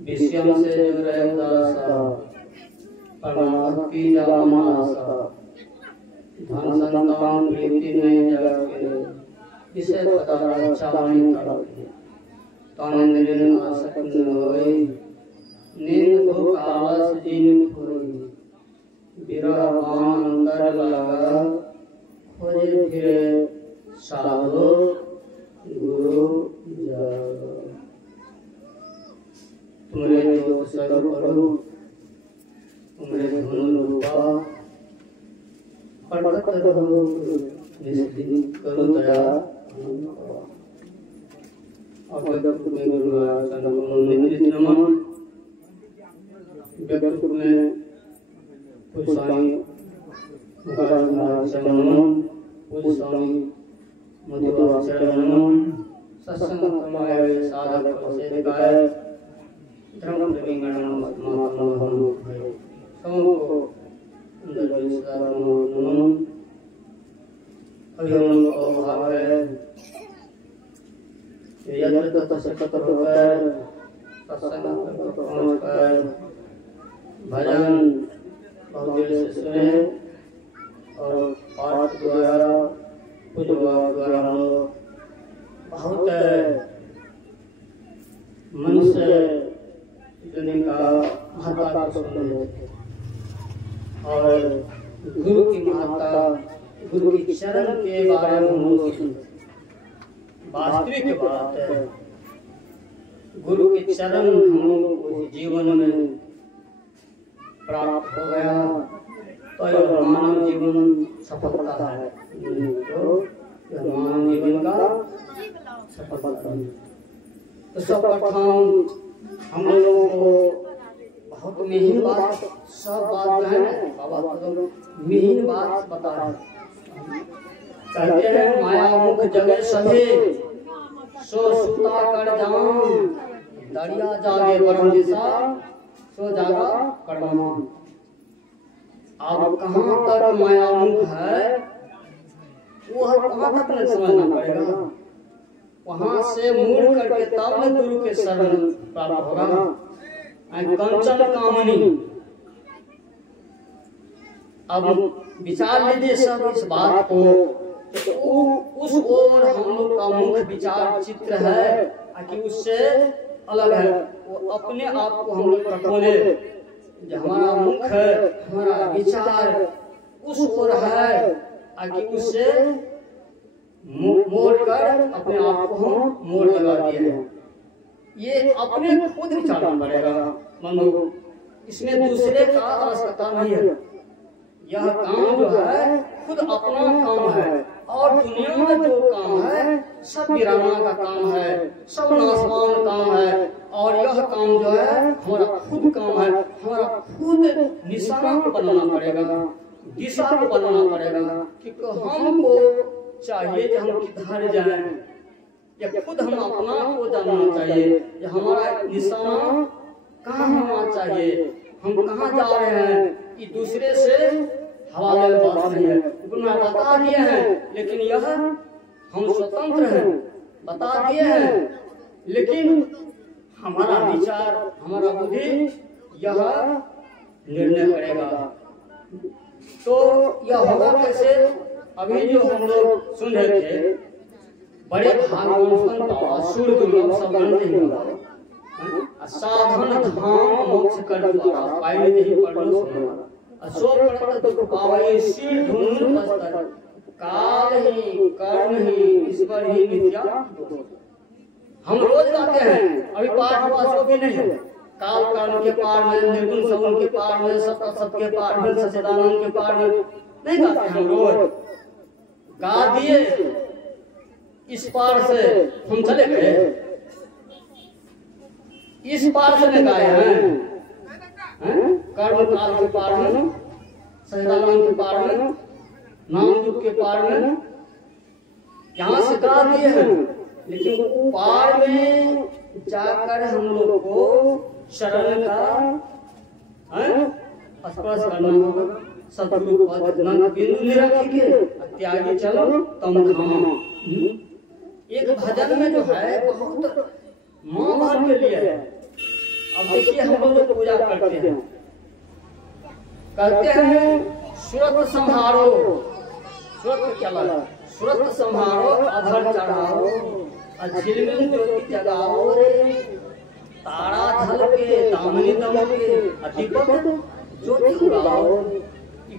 विषयों से जो रहता परमात्मा जामासा धन संतान प्रीति नहीं जाके इसे पता अच्छा नहीं करते तानंदन आसक्त होई नींद भूख आवास जीन फुरोई विरह बाण अंदर लगा खोजे फिरे साधु गुरु जागा तुमरे जो स्वरूप तुमरे धुन रूपा पढ़कर हो निस्दिन करो दया अवगत में गुरु आचरण नित्य नमन व्यक्त में पुष्पाणि मुखारचरणम पुष्पाणि मधुराचरणम सत्संग समाय साधक सेविकाय धर्म प्रवीणम आत्मात्महं समको नमः हरिओम को भाव है यत्र तस्य तत्र होकर सत्संग तक पहुंचकर भजन बहुत दिल से सुने और पाठ द्वारा पूजा द्वारा बहुत मन से दुनिया का महत्ता को सुन लेते और गुरु की महत्ता गुरु की चरण के बारे में हम लोग सुनते वास्तविक बात है गुरु के चरण हम लोग को जीवन में प्राप्त हो गया तो यह मानव जीवन सफलता है तो यह मानव जीवन का सफलता है तो सर्वप्रथम हम लोगों को बहुत मिहीन बात सब बात है बाबा तो मिहीन बात बता कहते हैं माया मुख जगह सभे सो सुता कर जान दरिया जागे परम दिशा सो जागा कर्ममान अब कहाँ तक माया मुख है वो कहाँ तक नहीं समझना पड़ेगा वहां से मुड़ करके तब न गुरु के शरण प्राप्त होगा कंचन कामनी अब विचार लीजिए सब इस बात को तो उस ओर हम लोग का मुख्य विचार चित्र है कि उससे अलग है वो अपने आप को हम लोग रखोले जो हमारा मुख्य हमारा विचार उस ओर है कि उससे मोड़ कर अपने आप को हम मोड़ लगा दिए हैं ये अपने खुद विचारना पड़ेगा मनो इसमें दूसरे का आवश्यकता नहीं है यह काम जो है खुद अपना काम है और दुनिया में जो काम है सब वीराना का काम है सब नासवान काम है और यह काम जो है हमारा खुद काम है हमारा खुद निशाना को बनाना पड़ेगा दिशा को बनाना पड़ेगा कि हमको चाहिए कि हम किधर जाएं या खुद हम अपना को जानना चाहिए कि हमारा निशाना कहाँ होना चाहिए हम कहाँ जा रहे हैं कि दूसरे से हवाले बात नहीं है गुरु बता दिए हैं लेकिन यह हम स्वतंत्र हैं बता दिए हैं लेकिन हमारा विचार हमारा बुद्धि यह निर्णय करेगा तो यह होगा कैसे अभी जो हम लोग सुन रहे थे बड़े भागवत बाबा सूर्य दुर्लभ सब जानते हैं साधन धाम मोक्ष कर द्वारा पाए नहीं पढ़ो सुना असो पढ़त तो पावे सिर धुन बस्तर काल ही कर्म ही ईश्वर ही मिथ्या हम रोज गाते हैं अभी पाठ वास्तव भी नहीं है काल कर्म के पार में निर्गुण सगुण के पार में सत्य सत्य के पार में सच्चिदानंद के पार में नहीं गाते हम रोज गा दिए इस पार से हम चले गए इस पार से नहीं गाए हैं कर्म काल के पार में सच्चिदानंद के पार में नाम युग के पार में यहाँ से गा दिए हैं लेकिन पार में जाकर हम लोग को शरण का स्पर्श करना होगा सतगुरु पद नंद बिंदु निरखेंगे त्यागी चलो तम धाम एक भजन में जो है बहुत माँ बाप के लिए है। अब देखिए हम लोग जो पूजा करते हैं सुरत संहारो, सुरत क्या लगा, सुरत संहारो अधर चढ़ाओ, झिलमिल ज्योति जगाओ रे, तारा झल के दामनी दम के दीपक ज्योति उड़ाओ।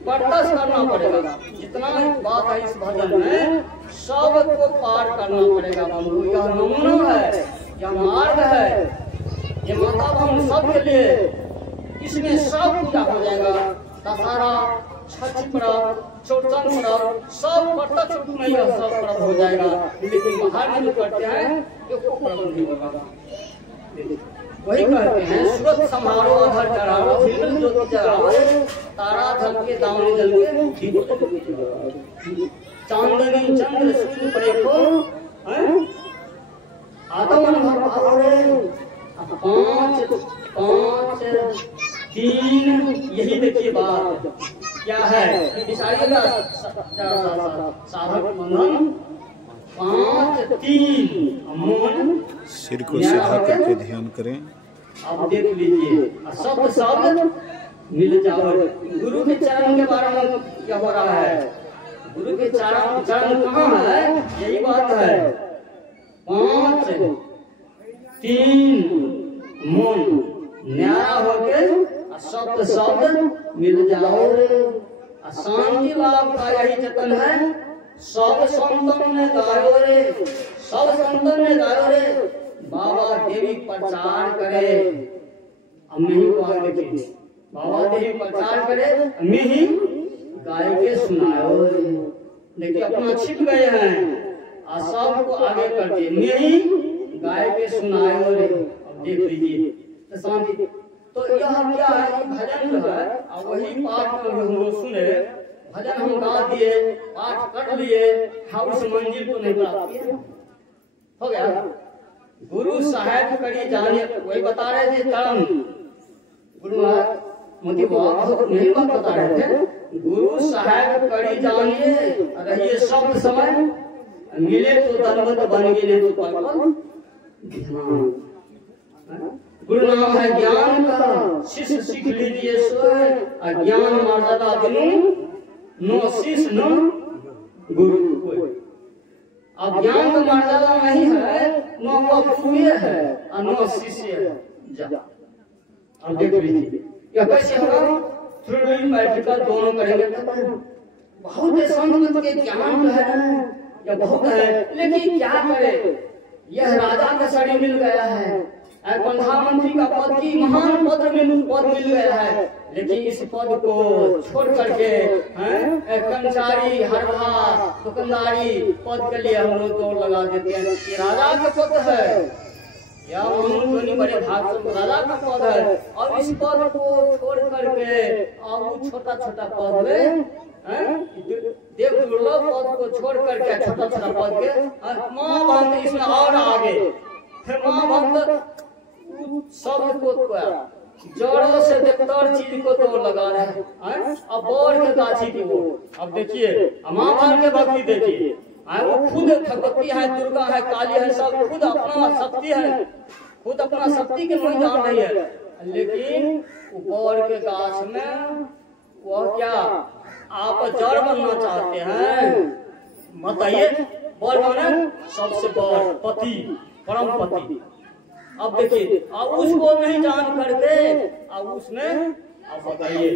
प्रकाश करना पड़ेगा, जितना बात है इस भजन में सबको पार करना पड़ेगा बंधु। यह नमूना है, यह मार्ग है, ये माता हम सब के लिए, इसमें सब पूजा हो जाएगा। दशहरा, छठ पर्व, चौड़चन पर्व, सब प्रत्यक्ष रूप में यह सब पर्व हो जाएगा। लेकिन बाहर में करते हैं कि वो पर्व नहीं होगा। वही कहते हैं सुरत संहारो अधर चढ़ाओ, झिलमिल ज्योति जगाओ, तारा झल के दामनी जल के चांदनी चंद्र सूर्य परेखो आत्मन पांच पांच तीन। यही देखिए बात क्या है, साधक बंधन 5 3 मन, सिर को सीधा करके ध्यान करें। अब देख लीजिए शब्द शब्द मिल जाओ। गुरु के चरण के बारे में क्या हो रहा है, गुरु के चरण कहाँ है, यही बात है। 5 3 मन न्यारा होके शब्द शब्द मिल जाओ। शांति लाभ का यही जतन है। सब संतन ने गायो रे, सब संतन ने गायो रे, बाबा देवी प्रचार करे। अब मैं ही कहा देखिए, बाबा देवी प्रचार करे, मैं ही गाय के सुनायो। देखिए अपना छिप गए हैं और सबको आगे करते, मैं ही गाय के सुनायो रे। अब देख लीजिए तो शांति। तो यह क्या है, भजन जो है और वही पाठ में हम लोग सुने, भजन हम गा दिए, पाठ कर लिए, हम उस मंजिल को नहीं प्राप्त किए, हो गया। गुरु साहेब करी जाने, वही बता रहे थे चरण, गुरु मोती बाबा नहीं बात बता रहे थे। गुरु साहेब करी जानिए रहिए सब समय, मिले तो दलवत बन गिले तो पल ध्यान। गुरु नाम है ज्ञान का, शिष्य सीख लीजिए सोए, अज्ञान मर्यादा दिनों नो शिष्य नो गुरु कोई। अब ज्ञान का मर्यादा नहीं है, नो गुरु है और नो शिष्य है। अब देख लीजिए यह कैसे होगा, थ्योरी प्रैक्टिकल दोनों करेंगे। बहुत संत के ज्ञान जो है यह बहुत है, लेकिन क्या करे, यह राजा का साड़ी मिल गया है, प्रधानमंत्री का पद की महान पद मिल गया है, लेकिन इस पद को छोड़ करके कर्मचारी हरवा दुकानदारी पद के लिए हम लोग दौड़ लगा देते हैं। ये राजा का पद है या बड़े भाग से राजा का पद है, और इस पद को छोड़ करके अब छोटा छोटा पद में देव दुर्लभ पद को छोड़ करके छोटा छोटा पद के माँ भक्त इसमें और आगे, फिर माँ भक्त शब्द को जड़ों से देखतर चीज को तो लगा रहे हैं, अब बोर के गाछी की ओर। अब देखिए माँ बाप के भक्ति देखिए, वो खुद भगवती है, दुर्गा है, काली है, सब खुद अपना शक्ति है, खुद अपना शक्ति के नहीं जान रही है, लेकिन बोर के गाछ में वह क्या आप जड़ बनना चाहते हैं, बताइए। बोर माने सबसे बड़ पति, परम पति। अब देखिए अब उसको नहीं जान करके अब उसमें अब बताइए,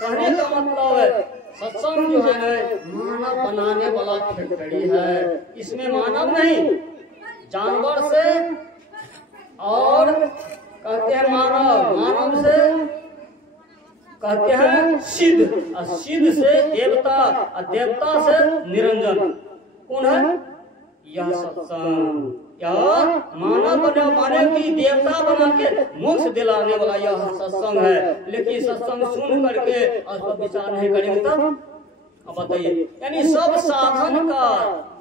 कहने का मतलब है सत्संग जो है मानव बनाने वाला फैक्ट्री है। इसमें मानव नहीं, जानवर से और कहते हैं मानव, मानव से कहते हैं सिद्ध, और सिद्ध से देवता, और देवता से निरंजन। कौन है यह सत्संग, या मानव बने माने की देवता बना के मोक्ष दिलाने वाला यह सत्संग है। लेकिन सत्संग सुन करके उस पर विचार नहीं करेंगे तब अब बताइए, यानी सब साधन का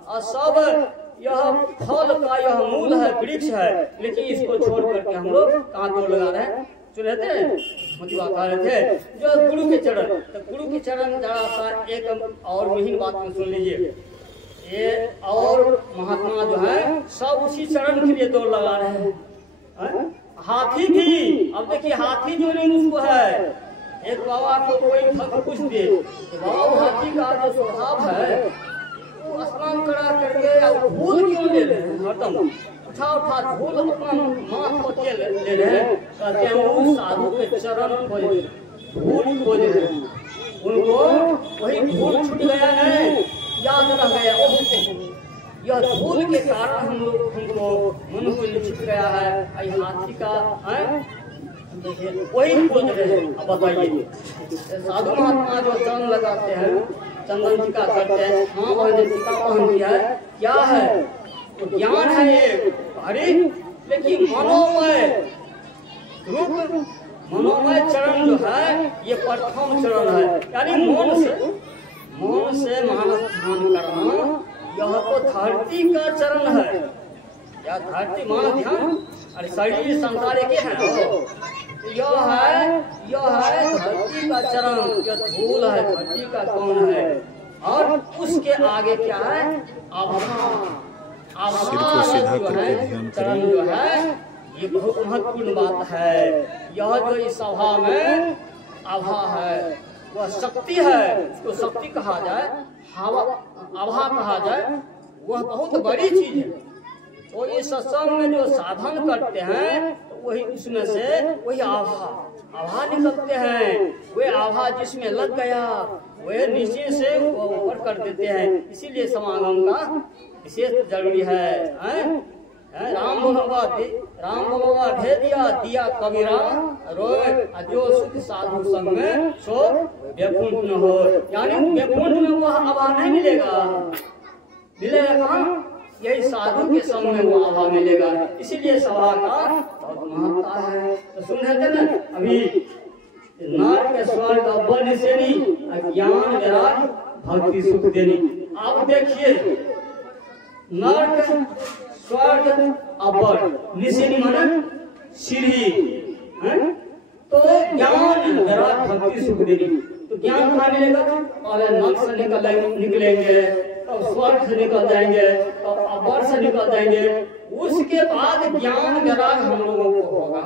और सब यह फल का यह मूल है, वृक्ष है, लेकिन इसको छोड़ करके हम लोग कहाँ दौड़ लगा रहे हैं। सुन रहे थे मोतिवा कह रहे थे जो गुरु के चरण, तो गुरु के चरण जरा सा एक और महीन बात में सुन लीजिए। ये और महात्मा जो है सब उसी चरण के लिए दौड़ लगा रहे हैं, हाथी भी, अब देखिए हाथी जो नहीं उसको है, एक बाबा को कोई भक्त पूछ दे तो बाबा हाथी का जो स्वभाव है वो स्नान करा करके धूल क्यों ले रहे हैं, हरदम उठा उठा धूल अपना माथ पर ले रहे हैं, कहते हैं वो साधु के चरण खोज धूल खोज रहे हैं, उनको वही धूल छूट गया है, याद रह गया, यह धूल के कारण हम लोग हमको मन को छूट गया है, हाथी का है वही खोज रहे हैं। अब बताइए साधु महात्मा जो चरण लगाते हैं, चंदन टीका करते हैं, हाँ वह टीका पहन दिया है, क्या है तो ज्ञान है ये हरि, लेकिन मनोमय रूप मनोमय चरण जो है ये प्रथम चरण है, यानी मन से मानस ध्यान करना, यह तो धरती का चरण है, या धरती मानस ध्यान, अरे शरीर संसार एक है, यह है धरती का चरण, यह धूल है, धरती का कौन है, और उसके आगे क्या है आभा, आभा जो है चरण जो है ये बहुत महत्वपूर्ण बात है, यह जो इस सभा में आभा है वह शक्ति है, उसको शक्ति कहा जाए, हवा आभा कहा जाए, वह बहुत बड़ी चीज है। तो इस सत्संग में जो साधन करते हैं तो वही उसमें से वही आभा निकलते हैं, वे आभा जिसमें लग गया वे नीचे से ऊपर कर देते हैं, इसीलिए समागम का विशेष जरूरी है। राम बोलवा दे दिया कबीरा रोए, जो सुख साधु संग में सो बेकुंठ न हो, यानी बेकुंठ में वह आभा नहीं मिलेगा, मिलेगा कहाँ, यही साधु के संग में वो आभा मिलेगा, इसीलिए सभा का बहुत महत्ता है। तो सुन रहे थे ना अभी नार के स्वर्ग अव्वल निसेनी, ज्ञान विराग भक्ति सुख देनी, आप देखिए नर के स्वर्ग अव्वल निसेनी माने सीढ़ी, तो ज्ञान विराग भक्ति सुख देनी, तो ज्ञान कहाँ मिलेगा, और नर से निकलेंगे तो स्वर्ग से निकल जाएंगे, तो अव्वल से निकल जाएंगे, उसके बाद ज्ञान विराग हम लोगों को होगा,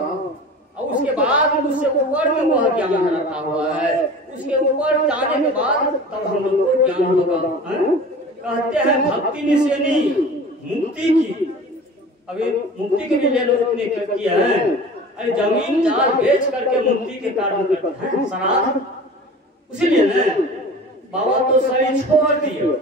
और उसके बाद उससे ऊपर में वह ज्ञान रखा हुआ है, उसके ऊपर जाने के बाद तब हम लोग को ज्ञान होगा। कहते हैं भक्ति निसेनी मुक्ति की, अभी मुक्ति के लिए ले लो अपने किया है, अरे जमीन जाल बेच करके मुक्ति के कारण करते हैं शराब, इसीलिए ना बाबा तो शरीर छोड़ दिए,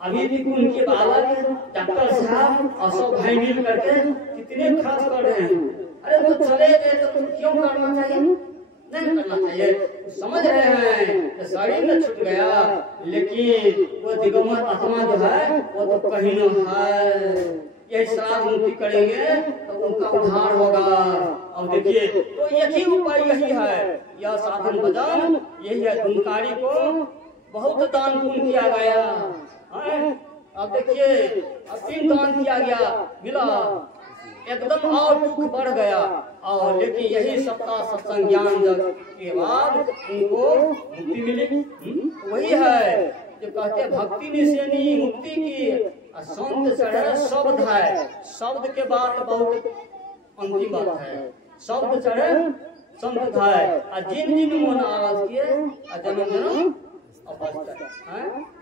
अभी भी उनके बालक डॉक्टर साहब और सब भाई मिल करके कितने खर्च कर रहे हैं, अरे तो चले गए तो क्यों करना चाहिए, नहीं करना चाहिए, समझ रहे हैं शरीर में छूट गया, लेकिन वो दिगंबर आत्मा जो है वो तो कहीं न है, यही श्राद्ध मुक्ति करेंगे तो उनका उद्धार होगा। अब देखिए तो एक ही उपाय यही है, यह साधन भजन यही है, धुनकारी को बहुत दान पुण्य किया गया, अब देखिए अब दान किया गया मिला, एकदम और दुख बढ़ गया, और लेकिन यही सप्ताह सत्संग ज्ञान जग के बाद उनको मुक्ति मिली, वही है जो कहते हैं भक्ति निसेनी मुक्ति की, संत चढ़े शब्द है, शब्द के बाद बहुत अंतिम बात है, शब्द चढ़े संत है, जिन जिन मन आवाज किए जन्म जन्म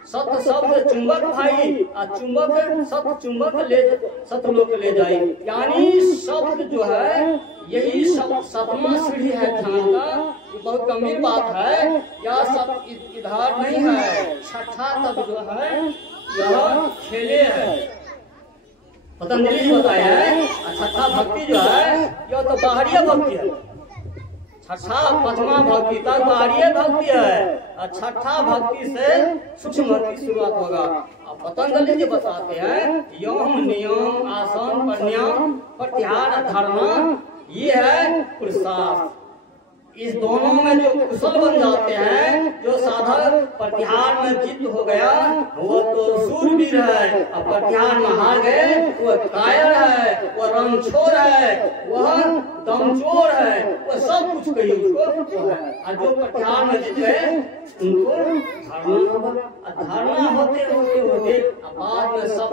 सत्य शब्द चुंबक भाई, चुंबक सत्य चुंबक ले सतलोक ले जाए, यानी शब्द जो है यही सतमा सीढ़ी है ध्यान का, बहुत गंभीर बात है, यह सब इधर नहीं है, छठा तब जो है यह खेले है, पतंजलि बताया है, छठा भक्ति जो है यह तो बाहरी भक्ति है, छठा पचमा भक्ति तक बाहरी भक्ति है, छठा भक्ति से सूक्ष्म भक्ति शुरुआत होगा। अब पतंजलि जी बताते हैं यम नियम आसन प्राणायाम प्रत्याहार धारणा, ये है पुरुषार्थ, इस दोनों में जो कुशल बन जाते हैं, जो साधक प्रत्याहार में जित हो गया वो तो शूरवीर है, अब प्रत्याहार में हार गए वो कायर है, वो रणछोड़ है, वह दमचोर है, वो सब कुछ कहिए उसको वो है, और जो प्रत्याहार में जीत गए उनको धारणा होते होते बाद में सब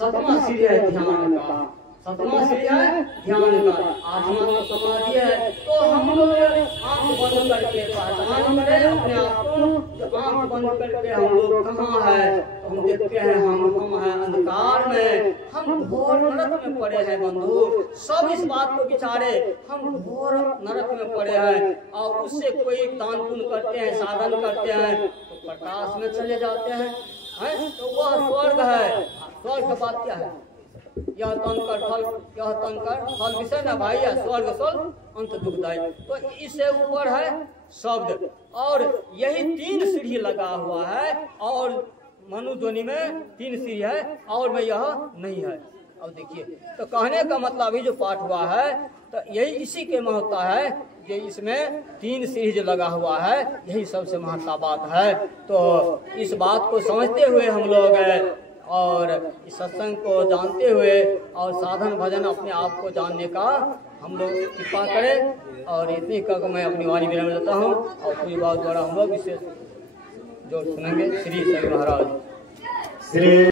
सतमा सीढ़ी है ध्यान का, 7वां सीढ़ी है ध्यान का, 8वां तो समाधि है। तो हम लोग आंख बंद करके पहचान करें अपने आप को। जो आंख बंद करके हम लोग कहाँ है, तो हम देखते हैं हम हैं अंधकार में, हम घोर नरक में पड़े हैं बंधु। सब इस बात को विचारे, हम घोर नरक में पड़े हैं और उससे कोई दान पुण्य करते हैं, साधन करते हैं तो प्रकाश में चले जाते हैं, तो वह स्वर्ग है। स्वर्ग का बात क्या है, यह तन कर फल विषय न भाई, स्वर्ग स्वर्ग अंत दुखदायी। तो इससे ऊपर है शब्द, और यही 3 सीढ़ी लगा हुआ है, और मनुध्वनि में 3 सीढ़ी है और में यह नहीं है। अब देखिए, तो कहने का मतलब ही जो पाठ हुआ है तो यही इसी के महत्ता है, ये इसमें 3 सीढ़ी जो लगा हुआ है यही सबसे महत्ता बात है। तो इस बात को समझते हुए हम लोग और इस सत्संग को जानते हुए और साधन भजन अपने आप को जानने का हम लोग कृपा करें। और इतनी कर मैं अपनी वाणी विराम देता हूँ, और पूरी बात द्वारा हम लोग विशेष जो सुनेंगे श्री शंकर महाराज।